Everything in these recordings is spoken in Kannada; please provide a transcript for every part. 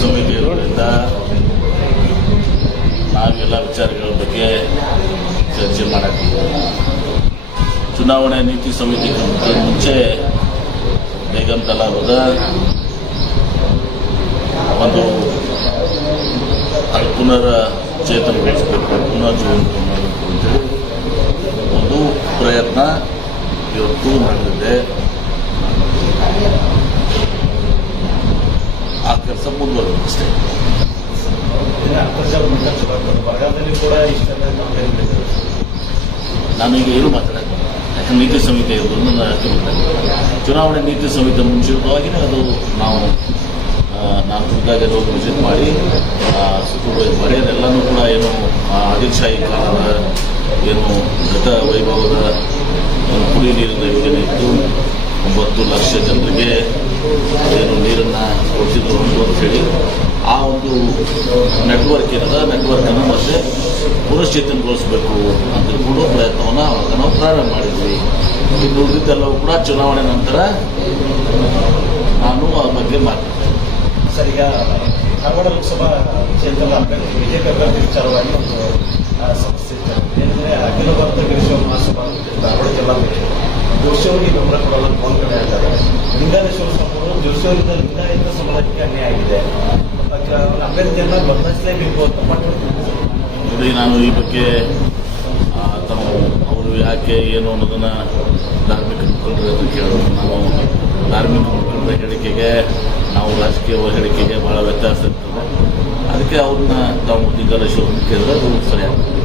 ಸಮಿತಿ ಇರೋದ್ರಿಂದ ನಾವೆಲ್ಲ ವಿಚಾರಗಳ ಬಗ್ಗೆ ಚರ್ಚೆ ಮಾಡಕ್ಕೆ ಚುನಾವಣೆ ನೀತಿ ಸಮಿತಿ ಮುಂಚೆ ಬೇಗಂ ತಲಾಬದ ಒಂದು ಅದು ಪುನಶ್ಚೇತನಗೊಳಿಸಬೇಕು, ಪುನರ್ಜೀವಂತ ಮಾಡಬೇಕು ಅಂತೇಳಿ ಒಂದು ಪ್ರಯತ್ನ ಇವತ್ತು ನಡೆದಿದೆ. ಆ ಕೆಲಸ ಮುಂದುವರೆದಿದೆ ಅಷ್ಟೇ. ನಾನು ಈಗ ಏನು ಮಾತಾಡೋದು, ಯಾಕಂದ್ರೆ ನೀತಿ ಸಮಿತಿ ಇರೋದು ಚುನಾವಣೆ ನೀತಿ ಸಮಿತಿ ಮುಂಚಿತವಾಗಿಯೇ ಅದು ನಾನು ಖುದ್ದಾಗಿ ಹೋಗಿ ವಿಸಿಟ್ ಮಾಡಿ ಸೂಪರ್ವೈಸ್ ಮಾಡಿ ಅದೆಲ್ಲನೂ ಕೂಡ ಏನು ಆದಿಲ್ಶಾಹಿ ಕಾಲದ ಏನು ಗತ ವೈಭವದ ಒಂದು ಕುಡಿ ನೀರಿನ ಯೋಜನೆ ಇತ್ತು. 9 ಲಕ್ಷ ಜನರಿಗೆ ಏನು ನೀರನ್ನು ಕೊಡ್ತಿದ್ರು ಅಂತ ಹೇಳಿ ಆ ಒಂದು ನೆಟ್ವರ್ಕ್ ಏನದ ನೆಟ್ವರ್ಕನ್ನು ಮತ್ತೆ ಪುನಶ್ಚೇತನಗೊಳಿಸಬೇಕು ಅಂತ ಕೂಡ ಪ್ರಯತ್ನವನ್ನು ಅವಾಗ ನಾವು ಪ್ರಾರಂಭ ಮಾಡಿದ್ವಿ. ಇನ್ನು ಉಳಿದಿದ್ದೆಲ್ಲವೂ ಕೂಡ ಚುನಾವಣೆ ನಂತರ ನಾನು ಆ ಬಗ್ಗೆ ಮಾತಾಡ್ತೀನಿ. ಸರ್, ಈಗ ಧಾರವಾಡ ಲೋಕಸಭಾ ಕ್ಷೇತ್ರದ ಅಭ್ಯರ್ಥಿ ಬಿಜೆಪಿ ಅಭ್ಯರ್ಥಿ ವಿಚಾರವಾಗಿ ಒಂದು ಸಮಸ್ಯೆ ಇತ್ತು. ಏನಂದ್ರೆ ಅಖಿಲ ಭಾರತ ವೀರಶೈವ ಮಹಾಸಭಾ ಧಾರವಾಡ ಜಿಲ್ಲಾ ಜೋಶಿಯವರಿಗೆ ಬೆಂಬಲ ಕೊಡಲ್ಲ ಒಂದು ಕಡೆ ಆಗ್ತಾರೆ. ಲಿಂಗಾಲೇಶ್ವರ ಸ್ವಾಮಿಗಳು ಜೋಶಿಯವರಿಂದ ಲಿಂಗಾಯತ ಸಮಾಜಕ್ಕೆ ಅನ್ಯಾಯ ಆಗಿದೆ, ಅಭ್ಯರ್ಥಿಯನ್ನ ಬದಲಾಯಿಸಲೇಬೇಕು ಅಂತ ನೋಡಿ, ನಾನು ಈ ಬಗ್ಗೆ ತಾವು ಅವರು ಯಾಕೆ ಏನು ಅನ್ನೋದನ್ನ ಧಾರ್ಮಿಕ ಮುಖಂಡರು ಅಂತ ಕೇಳೋದು. ನಾವು ಧಾರ್ಮಿಕ ಮುಖಂಡರ ಹೇಳಿಕೆಗೆ ನಾವು ರಾಜಕೀಯ ಹೇಳಿಕೆಗೆ ಬಹಳ ವ್ಯತ್ಯಾಸ ಇರ್ತದೆ. ಅದಕ್ಕೆ ಅವ್ರನ್ನ ತಾವು ಲಿಂಗಾಲೇಶ್ವರನ್ನ ಕೇಳಿದ್ರೆ ಅದು ಸರಿಯಾಗ್ತದೆ.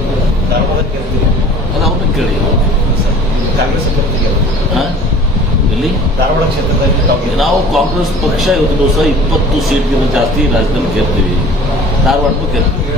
ಧಾರವಾಡಕ್ಕೆ ಅದು ಅವ್ರನ್ನ ಕೇಳಿ. ಕಾಂಗ್ರೆಸ್ ಇಲ್ಲಿ ಧಾರವಾಡ ಕ್ಷೇತ್ರದಲ್ಲಿ ನಾವು ಕಾಂಗ್ರೆಸ್ ಪಕ್ಷ ಇವತ್ತು ದಿವಸ 20 ಸೀಟ್ಗಿಂತ ಜಾಸ್ತಿ ರಾಜ್ಯದಲ್ಲಿ ಗೆಲ್ತೀವಿ. ಧಾರವಾಡಕ್ಕೂ ಗೆಲ್ತೀವಿ.